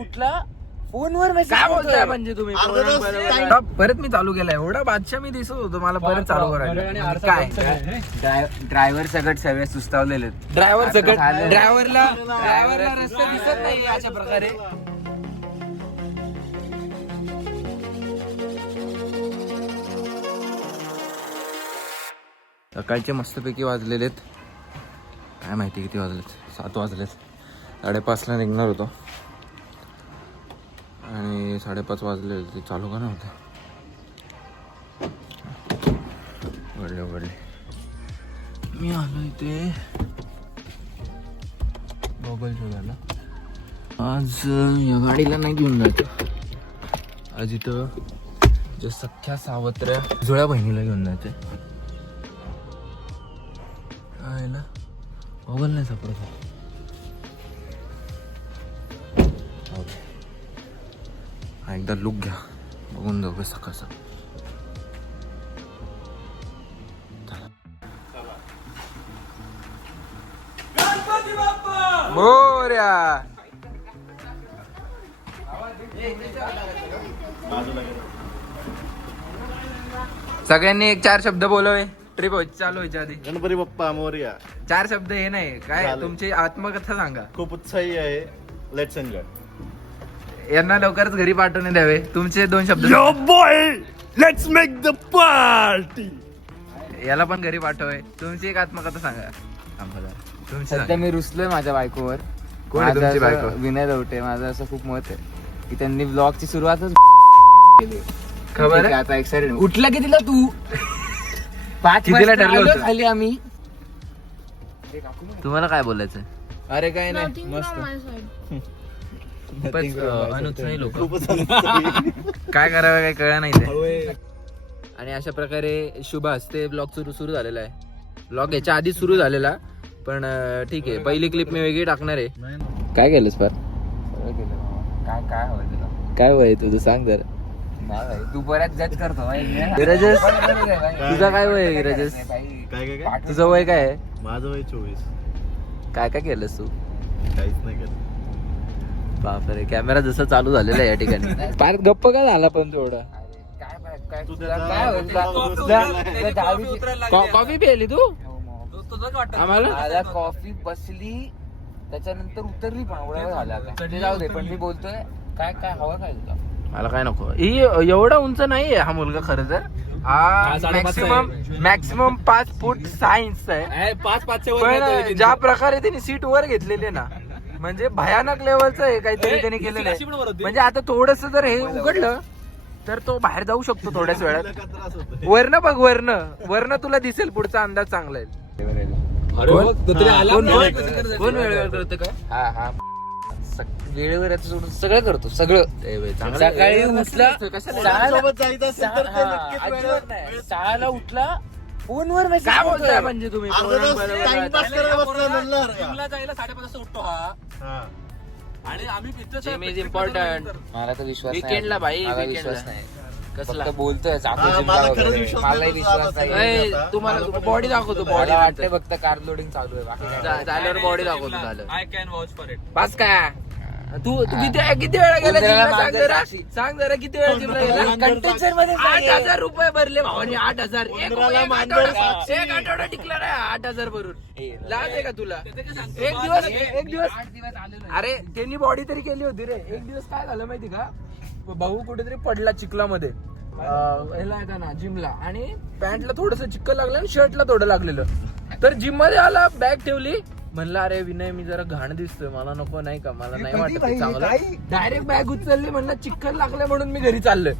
उठला फोनवर काय बोलताय म्हणजे तुम्ही परत मी चालू केलाय एवढा बादशाह मी दिसत होतो मला परत चालू करायला काय ड्रायव्हर सगळं सगळे सुस्तावलेले ड्रायव्हरला रस्ते दिसत नाही अशा प्रकारे. सकाळचे मस्तपैकी वाजलेलेत काय माहिती किती वाजलेत 7 वाजलेत. 5:30ला निघणार होतो आणि 5:30 वाजले ते चालू का नव्हतं. उघडले मी आलो इथे बॉगल शोधायला. आज या गाडीला नाही घेऊन जायचं. आज इथं जे सख्या सावत्र जुळ्या बहिणीला घेऊन जायचे. काय ना बॉगल नाही सापडत. हा एकदा लुक घ्या बघून जाऊ सकाळ सकाळ. मोरया सगळ्यांनी एक 4 शब्द बोलावे ट्रिप चालू व्हायच्या आधी. गणपती बाप्पा मोरया. 4 शब्द हे नाही काय तुमची आत्मकथा सांगा. खूप उत्साही आहे. Let's enjoy. यांना लवकरच घरी पाठवून द्यावे. तुमचे 2 शब्द. Yo boy let's make the party. याला पण घरी पाठवाय. तुमची एक आत्मकथा सांगा. सध्या मी रुसलोय माझ्या बायकोवर. कोण आहे तुमची बायको? विनय दवटे. माझं असं खूप मत आहे की त्यांनी ब्लॉगची सुरुवातच केली. खबर आहे? आता एक्साइटेड. उठला कितीला तू? 5 कितीला ठरलं होतं? खाली आम्ही. तुम्हाला काय बोलायचं? अरे काय नाही मस्त. अनुत्साही लोक काय करावं काय कळलं नाही ते. आणि अशा प्रकारे शुभ हस्ते ब्लॉग सुरू झालेला आहे. ब्लॉग याच्या आधी सुरू झालेला पण ठीक आहे. पहिली क्लिप मी वेगळी टाकणार आहे. काय केलंस पर काय काय हवं तुला? काय वय तुझं सांग जर. तू बऱ्याच जज करतो रजस तुझा काय वय आहे रजस? काय तुझं वय काय आहे? माझं वय 24. काय काय केलंस तू? काहीच नाही केलं. बापरे कॅमेरा जसं चालू झालेला आहे या ठिकाणी. फार गप्प का झाला पण थोडा. कॉफी प्यायली तू? आम्हाला कॉफी बसली त्याच्यानंतर उतरली पण एवढा झाला आता. जाऊ दे पण मी बोलतोय काय काय हवं काय तुला? मला काय नको. ही एवढा उंच नाहीये हा मुलगा खरं तर. हा मॅक्सिमम 5 फूट 6 इंच आहे. 5 पण ज्या प्रकारे त्यांनी सीट वर घेतलेली ना म्हणजे भयानक लेवलचं आहे काहीतरी त्यांनी केलेलं आहे. म्हणजे आता थोडस जर हे उघडलं तर तो बाहेर जाऊ शकतो थोड्याच वेळात. वरनं बघ वरनं तुला दिसेल पुढचा अंदाज चांगला आहे. कोण वेळेवर करतो काय? हा वेळेवर सोडून सगळं करतो सगळं. सकाळी उठला सोबत जायचं असेल तर ते नक्कीच वेळेवर. 6ला उठला फोनवर काय बोलताय म्हणजे तुम्ही? टाइमपास करायला बसला म्हणलं. जिमला जायला 5:30 वाजता उठतो हा. हा. आणि आम्ही पिक्चर जिम इज इम्पॉर्टंट. मला तर विश्वास नाही. Weekend ला भाई, मला weekend विश्वास ला. नाही. कसला फक्त बोलतोय हा, मला खरंच विश्वास नाही मलाही तुझा विश्वास आता. नाही. तुम्हाला बॉडी दाखवतो. बॉडी मला वाटतंय फक्त कार लोडिंग चालू आहे बाकी काय. झाल्यावर बॉडी दाखवतो. झालं I can watch for it. Pass काय तू किती वेळा गेला उंदराला जिमला? सांग मांजर जरा. राशी. सांग जरा किती वेळा जिमला गेला? कंटेन्शन मध्ये 8,000 रुपये भरले भावानी. 8,000 उंदराला मांजर राशी. एक आठवडा टिकला नाही 8,000 भरून. लाज आहे का तुला? एक दिवस अरे त्यांनी बॉडी तरी केली होती रे. एक दिवस काय झालं माहिती का? भाऊ कुठेतरी पडला चिखलामध्ये ह्याला येता ना जिमला आणि पॅन्टला थोडस चिखल लागलं आणि शर्टला थोडं लागलेलं. तर जिम मध्ये आला बॅग ठेवली म्हणलं अरे विनय मी जरा घाण दिसतोय मला नको नाही का मला नाही वाटत ते चांगलं. डायरेक्ट बॅग उचलली म्हणलं चिखल लागलं म्हणून मी घरी चाललोय.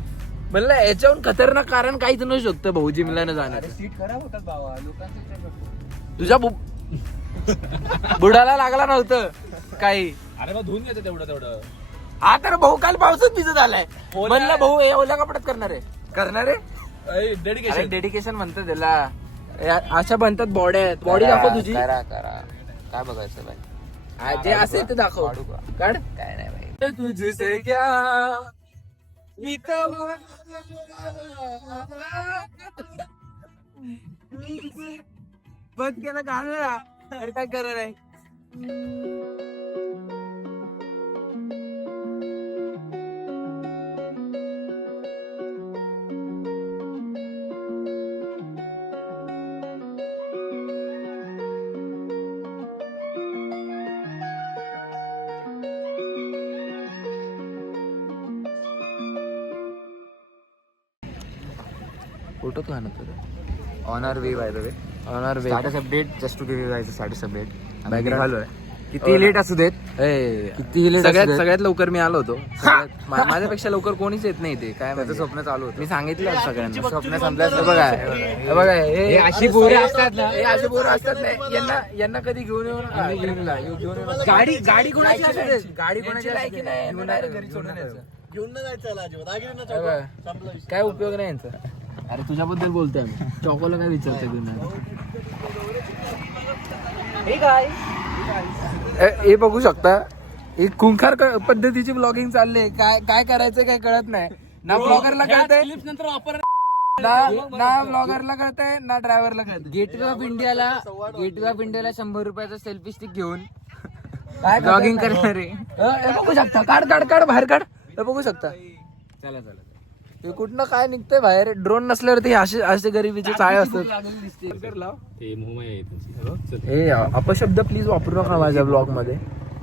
म्हणलं याच्याहून खतरनाक कारण काहीच नसू शकतं भाऊ जिमला न जाण्याचं. सीट खराब होतात बाबा लोकांचं. तुझ्या बुडाला लागला नव्हतं काही. अरे मग धुवून घ्यायचं तेवढं. हा तर भाऊ काल पावसात भिजत आलाय. म्हणलं भाऊ हे ओल्या कपड्यात करणार आहे डेडिकेशन. डेडिकेशन म्हणतात त्याला. अशा बनतात बॉड्या. बॉडी दाखव तुझी. करा काय बघायचं बाई? जे असेल ते दाखव. काढू का? काढ. काय नाही बाई. तुझसे क्या बंद केलं गाणं. अरे काय करणार आहे? फोटो तू आणत होता on our way by the way. On our way status update just to give you guys status update. Background. किती लेट असू देत, कितीही late असू सगळ्यात दे. सगळ्यात लवकर मी आलो होतो. माझ्यापेक्षा लवकर कोणीच येत नाही ते काय त्याचं म्हणजे. स्वप्न चालू होतं. मी सांगितलं सगळ्यांना स्वप्न संपल्यास हे बघा हे बघा हे अशी पोरं असतात ना. हे अशी पोरं असतात ना यांना कधी घेऊन येऊ नका ट्रिपला. घेऊन येऊ नका. गाडी कोणाची असू दे, गाडी कोणाची लायकी नाही यांना direct घरी सोडून यायचं. घेऊन नाही जायचं अजिबात हे बघा, काय उपयोग नाही यांचा. अरे तुझ्याबद्दल बोलतोय आम्ही. चॉकोला काय विचारतोय हे बघू शकता एक खुंखार पद्धतीची ब्लॉगिंग चालली. काय काय करायचं काय कळत नाही. ना ब्लॉगरला कळतंय नंतर वापर ना ब्लॉगरला कळतंय ना ड्रायव्हरला कळतंय. गेटवे ऑफ इंडियाला 100 रुपयाचा सेल्फी स्टिक घेऊन काय ब्लॉगिंग करणार आहे. हे बघू शकता. काढ बाहेर काढ. हे बघू शकता. चला चला हे कुठनं काय निघतंय बाहेर. ड्रोन नसल्यावरती असे गरिबीचे चाळे असतात. हे अपशब्द प्लीज वापरू नका माझ्या ब्लॉग मध्ये.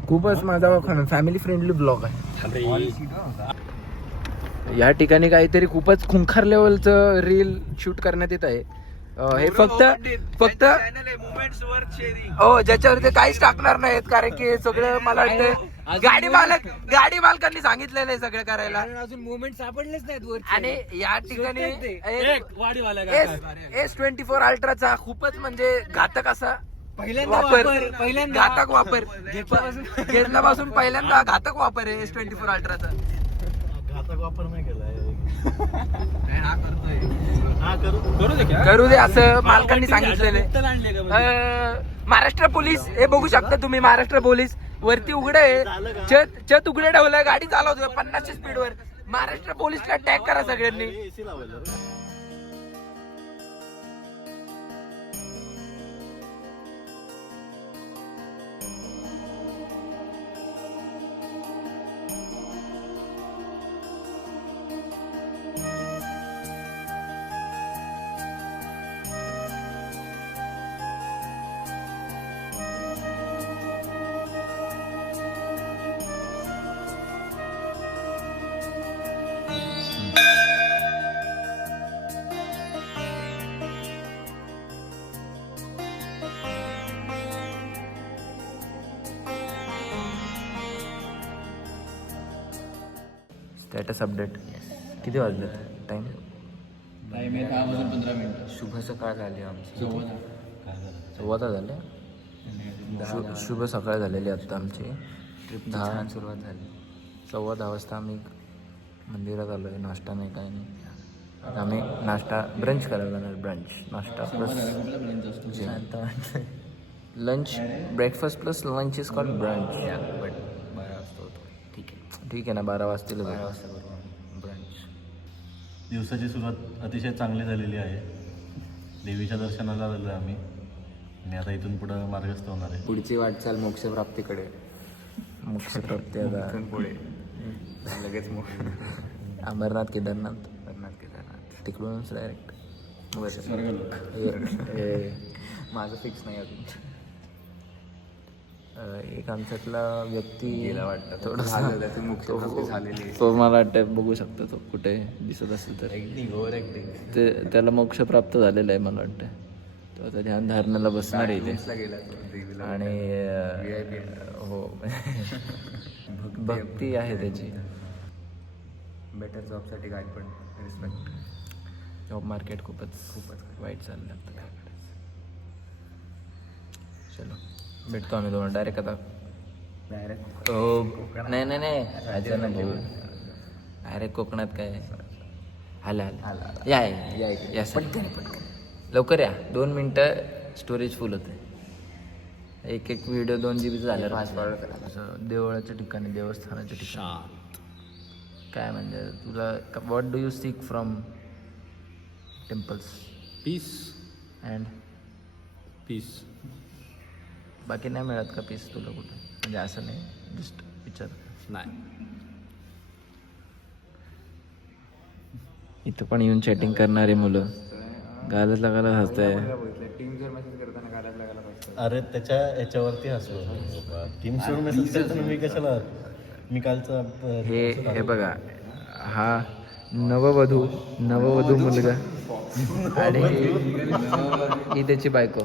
खूपच माझा फॅमिली फ्रेंडली ब्लॉग आहे. या ठिकाणी काहीतरी खूपच खुंखार लेवलचं रील शूट करण्यात येत आहे. हे फक्त हो ज्याच्यावर ते काहीच टाकणार नाहीत कारण की सगळं मला वाटतं गाडी मालकांनी सांगितलेलं आहे सगळं करायला. अजून मुवमेंट सापडलेच नाहीत. आणि या ठिकाणी वाडीवाला S24 अल्ट्राचा खूपच म्हणजे घातक असा पहिल्यांदा घातक वापर घेतल्यापासून पहिल्यांदा घातक वापर आहे S24 अल्ट्राचा. घातक वापर नाही केलाय. करू दे असं मालकांनी सांगितलेलं आहे. महाराष्ट्र पोलीस हे बघू शकता तुम्ही. महाराष्ट्र पोलीस वरती उघडे छत उघडे ठेवलंय. गाडी चालवतोय 50 स्पीड वर. महाराष्ट्र पोलीसला टॅग करा सगळ्यांनी. एसी लावलं. Status update. किती वाजले टाइम? शुभ सकाळ झाली आमची. 14 झाले. शुभ सकाळ झालेली आता आमची. ट्रिप 10 छान सुरुवात झाली. 10:15 वाजता आम्ही मंदिरात आलो आहे. नाश्ता नाही काय नाही. आता आम्ही नाश्ता ब्रंच करायला जाणार. ब्रंच नाश्ता plus lunch. Breakfast plus lunch is called brunch. But 12 वाजता होतो. ठीक आहे ना. 12 वाजतील. 12 वाजता बरोबर ब्रंच. दिवसाची सुरुवात अतिशय चांगली झालेली आहे. देवीच्या दर्शनाला आलेलो आहे आम्ही आणि आता इथून पुढं मार्गस्थ होणार आहे. पुढची वाटचाल मोक्षप्राप्तीकडे. मोक्षप्राप्ती आता पुढे लगेच अमरनाथ केदारनाथ केदारनाथ तिकडूनच डायरेक्ट. माझं फिक्स नाही अजून. एक आमच्यातला व्यक्ती गेला वाटतं. थोडासा मोक्षप्राप्ती झालेली. तो मला वाटतं बघू शकतो. तो कुठे दिसत असेल तर ते त्याला मोक्ष प्राप्त झालेला आहे मला वाटतं. तो आता ध्यान धारणाला बसणार आहे इथे. गेला आणि हो भक्ती आहे त्याची. बेटर जॉबसाठी गाईड पण रिस्पेक्ट. जॉब मार्केट खूपच वाईट चाललं आपलं. चलो भेटतो आम्ही दोन डायरेक्ट आता. डायरेक्ट हो नाही राजा ना भाऊ. डायरेक्ट कोकणात काय आला या पटकन लवकर या. 2 मिनटं स्टोरेज फुल होते. एक व्हिडिओ 2 GB झालं. देवळाच्या ठिकाणी देवस्थानाच्या ठिकाणी काय म्हणजे तुला what do you sick from temples? Peace and peace. बाकी नाही मिळत का पीस तुला कुठे? म्हणजे असं नाही जस्ट विचार. नाही. इथं पण येऊन चॅटिंग करणारे मुलं गालत लागायला हसताय. टीम जर मेसेज करताना गाड्यात लागायला पाहिजे. अरे त्याच्या याच्यावरती हसलो. टीमशिवर मेसेज करताना मी कशाला. मी कालचा हे बघा हा नववधू मुलगा आणि ही त्याची बायको.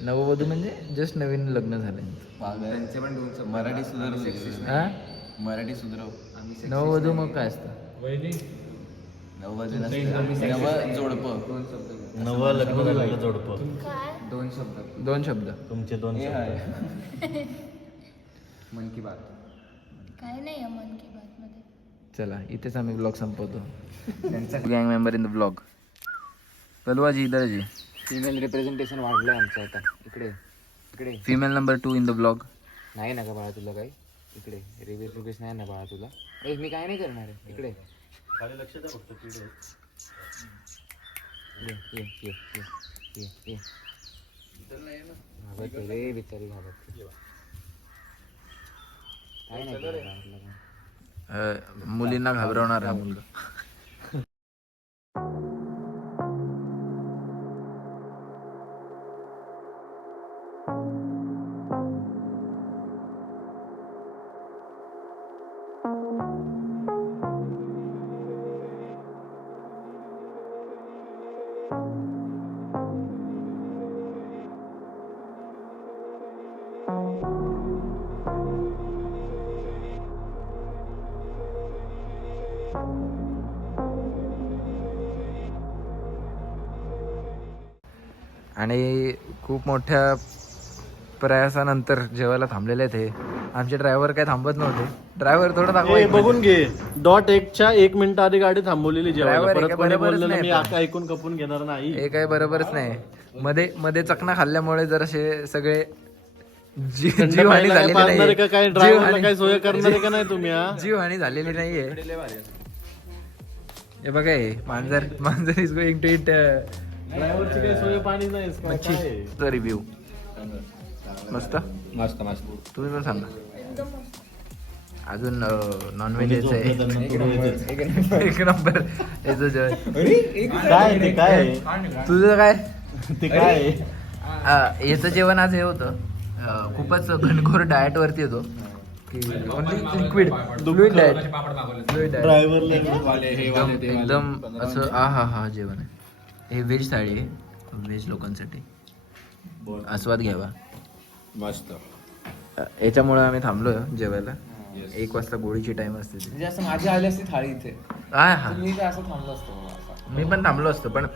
नववधू म्हणजे जस्ट नवीन लग्न झालंय. त्यांचे पण मराठी सुधारव. हा मराठी सुधारव. नववधू मग काय असतं? नववधू नसतं. नव जोडपं. नवं लग्न झालेलं जोडपं. दोन शब्द. तुमचे 2 शब्द. मन की बात. काय नाही आहे मन की बात मध्ये. चला इथेच आम्ही ब्लॉग संपवतो. त्यांचा गँग मेंबर इन द ब्लॉग. कलवा जी इधर जी. फिमेल रिप्रेझेंटेशन वाढलंय आमचं आता. इकडे इकडे. Female number 2 in the blog. नाही ना का बाळा तुला काही. इकडे रिव्हिस नाही ना बाळा तुला. मी काय नाही करणार आहे. इकडे खाली लक्ष द्या फक्त किडे. ये घाबरते रे बिचारी घाबरते. काय नाही मुलींना घाबरवणार हा मुलगा. आणि खूप मोठ्या प्रयासानंतर जेवायला थांबलेले आहेत हे. आमचे ड्रायव्हर काय थांबत नव्हते. ड्रायव्हर थोडं दाखवायचं. बघून घे. .1च्या 1 मिनिट आधी गाडी थांबवलेली जेवायला. Driver परत एका कोणी बरोबरच बोललेलं नाही मी येत. ऐकून कपून घेणार नाही. हे काही बरोबरच नाही. मध्ये चकना खाल्ल्यामुळे जर असे सगळे थंड जीवहानी पाण्याला झालेली पाजणार आहे नाहीये. का काय? ड्रायव्हरला काय सोय करणार आहे का नाही तुम्ही? जीवहानी झालेली नाहीये. हे बघा हे मांजर इज गोइंग टू इट ड्रायव्हरची काही सोय पाणी नाही मच्छीचा रिव्ह्यू. मस्त मस्त मस्त. तुम्ही पण सांगा. अजून नॉनव्हेज यायचं आहे. एक नंबर याचं जेवण. काय ते काय तुझं काय? ते काय याचं जेवण आज हे होतं. खूपच घनघोर डाएट वरती येतो की ओनली लिक्विड फ्लुइड डाएट. ड्रायव्हरला एकदम असं हा जेवण आहे. हे व्हेज थाळी आहे. व्हेज लोकांसाठी आस्वाद घ्यावा. मस्त. याच्यामुळे आम्ही थांबलोय जेवायला. 1 वाजता गोळीची टाइम असते ती. म्हणजे असं माझी आली असती थाळी इथे. हा मी काय असं थांबलो असतो बाबा. मी पण थांबलो असतो पण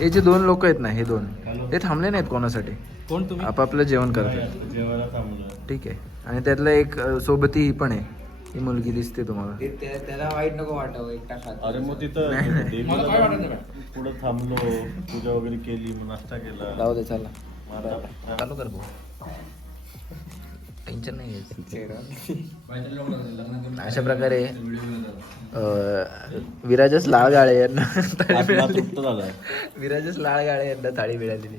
हे जे 2 लोक आहेत ना हे 2 ते थांबले नाहीत कोणासाठी. कोण तुम्ही? आपापलं जेवण करतात. जेवायला थांबलं. ठीक आहे. आणि त्यातलं एक सोबती ही पण आहे. ही मुलगी दिसते तुम्हाला. त्याला वाईट नको वाटावं एकटा खात. अरे मग तिथं देवीला पुढे थांबलो. पूजा वगैरे केली. मग नाश्ता केला. जाऊ दे चला माझा चालू कर भाऊ. टेन्शन नाही घ्यायचं. अशा प्रकारे विराजस लाळगाळे यांना थाळी मिळाली. तृप्त झालाय. विराजस लाळगाळे यांना थाळी मिळालेली.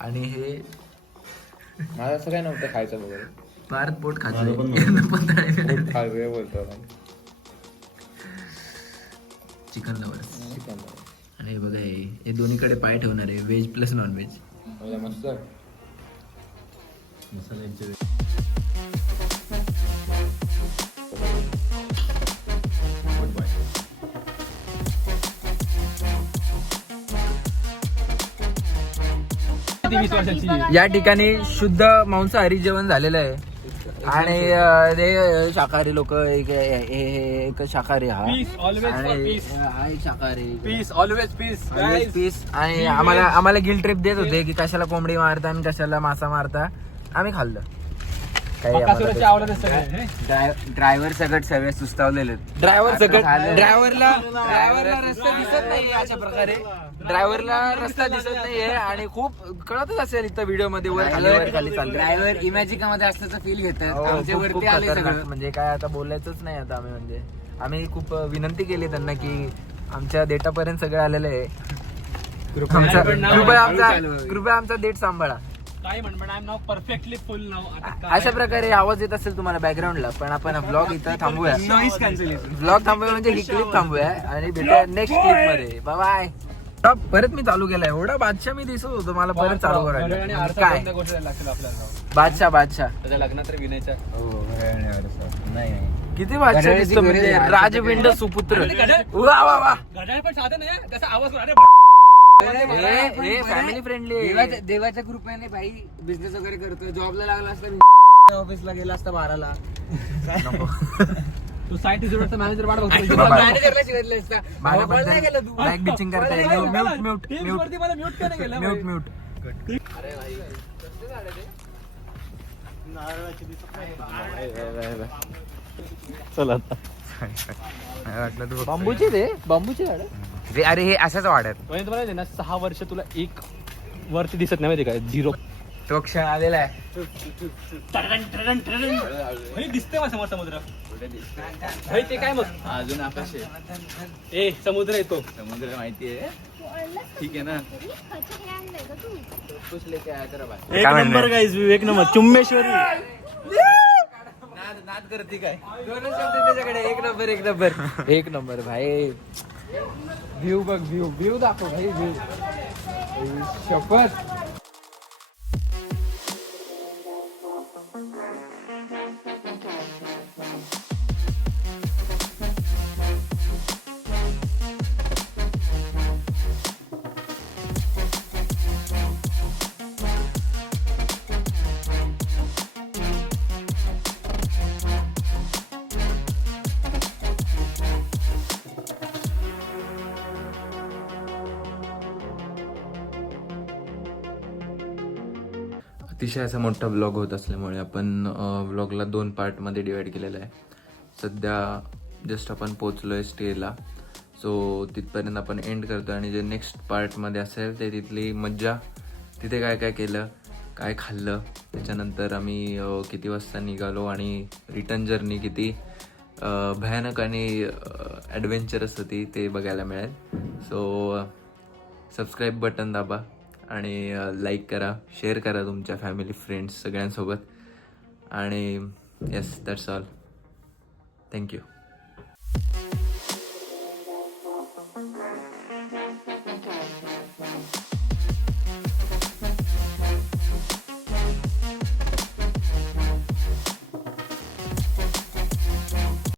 आणि हे मला असं काय नव्हतं खायचं वगैरे. फार पोट खातो. माझं पण यांना पण थाळी मिळाली. खायचं बोलतो आपण. Chicken lover. आणि हे बघा हे दोन्हीकडे पाय ठेवणार आहे. Veg plus non veg. मस्त. मसाल्यांचे या ठिकाणी शुद्ध मांसाहारी जेवण झालेलं आहे. आणि ते शाकाहारी लोक एक शाकाहारी हा Peace, always for आणि peace. हा एक शाकाहारी peace always peace guys. Peace. आणि आम्हाला गिल ट्रिप देत होते की कशाला कोंबडी मारता आणि कशाला मासा मारता. आम्ही खाल्लं. काही बकासुराचे आम्हाला आवडत सगळे. ड्रायव्हर सगळं सगळे सुस्तावलेले. ड्रायव्हरला रस्ता दिसत नाहीये. अशा प्रकारे ड्रायव्हरला रस्ता दिसत नाहीये. आणि खूप कळतच असेल इथं व्हिडिओ मध्ये वर खाली चाललं. ड्रायव्हर इमॅजिका मध्ये असल्याचं फील घेतात. हो, आमच्या खूप वरती आले खतरनाक. सगळं. म्हणजे काय आता बोलायचंच नाही आता आम्ही. म्हणजे आम्ही खूप विनंती केली त्यांना की आमच्या डेटापर्यंत सगळं आलेलं आहे. कृपया आमचा डेट सांभाळा. काय म्हण आय एम नाव परफेक्टली फुल नाव. अशा प्रकारे आवाज येत असेल तुम्हाला बॅकग्राऊंडला. पण आपण ब्लॉग इथं थांबूया. Noise cancellation. ब्लॉग थांबूया म्हणजे ही क्लिप थांबूया. आणि भेटूया नेक्स्ट क्लिप मध्ये. बाय. परत मी चालू केलाय. एवढा बादशाह मी दिसत होतो. मला परत चालू करायचं काय. बादशाह त्याच्या लग्नात तर विनायच्या. किती बादशाह दिसतो. म्हणजे राजविंड सुपुत्र. वा वा वा. घड्याळ पण साधन आहे त्याचा आवाज. अरे फॅमिली फ्रेंडली. देवाच्या कृपेने भाई बिझनेस वगैरे करतोय. जॉबला लागला असता ऑफिसला गेला असता 12ला. तू साईट रिझॉर्टचा मॅनेजर वाढ बघतो मॅनेजरला शिकवलं असता. माझ्याबद्दल नाही गेला तू. लाईक बिचिंग करताय. म्यूट वरती मला म्यूट का नाही केलं म्यूट म्यूट. चला आता. वाटलं तू बांबूचे रे बांबूचे झाड. अरे हे असंच वाढत. म्हणजे तुम्हाला ना 6 वर्ष तुला एक वरती दिसत नाही माहिती काय 0 तो क्षण आलेला आहे. दिसतंय मला समोर समुद्र. भाई ते काय मग अजून आकाश आहे. ए समुद्र येतो. समुद्र माहिती आहे. ठीक आहे ना. तूच लेके आया तेरा बाय. एक नंबर गाईज, एक नंबर चुम्मेश्वरी. नाद करते काय. दोनच शब्द त्याच्याकडे. एक नंबर एक नंबर एक नंबर भाई. व्ह्यू बघ व्ह्यू दाखव भाई व्ह्यू. शपथ. अतिशय असा मोठा ब्लॉग होत असल्यामुळे आपण ब्लॉगला 2 पार्टमध्ये डिवाईड केलेला आहे. सध्या जस्ट आपण पोचलो आहे स्टेला. सो तिथपर्यंत आपण एंड करतो आणि जे नेक्स्ट पार्टमध्ये असेल ते तिथली मज्जा, तिथे काय काय केलं, काय खाल्लं, त्याच्यानंतर आम्ही किती वाजता निघालो आणि रिटर्न जर्नी किती भयानक आणि ॲडव्हेंचरस होती ते बघायला मिळेल. सो सबस्क्राईब बटन दाबा आणि लाईक करा, शेअर करा तुमच्या फॅमिली फ्रेंड्स सगळ्यांसोबत. आणि येस दॅट्स ऑल. थँक्यू.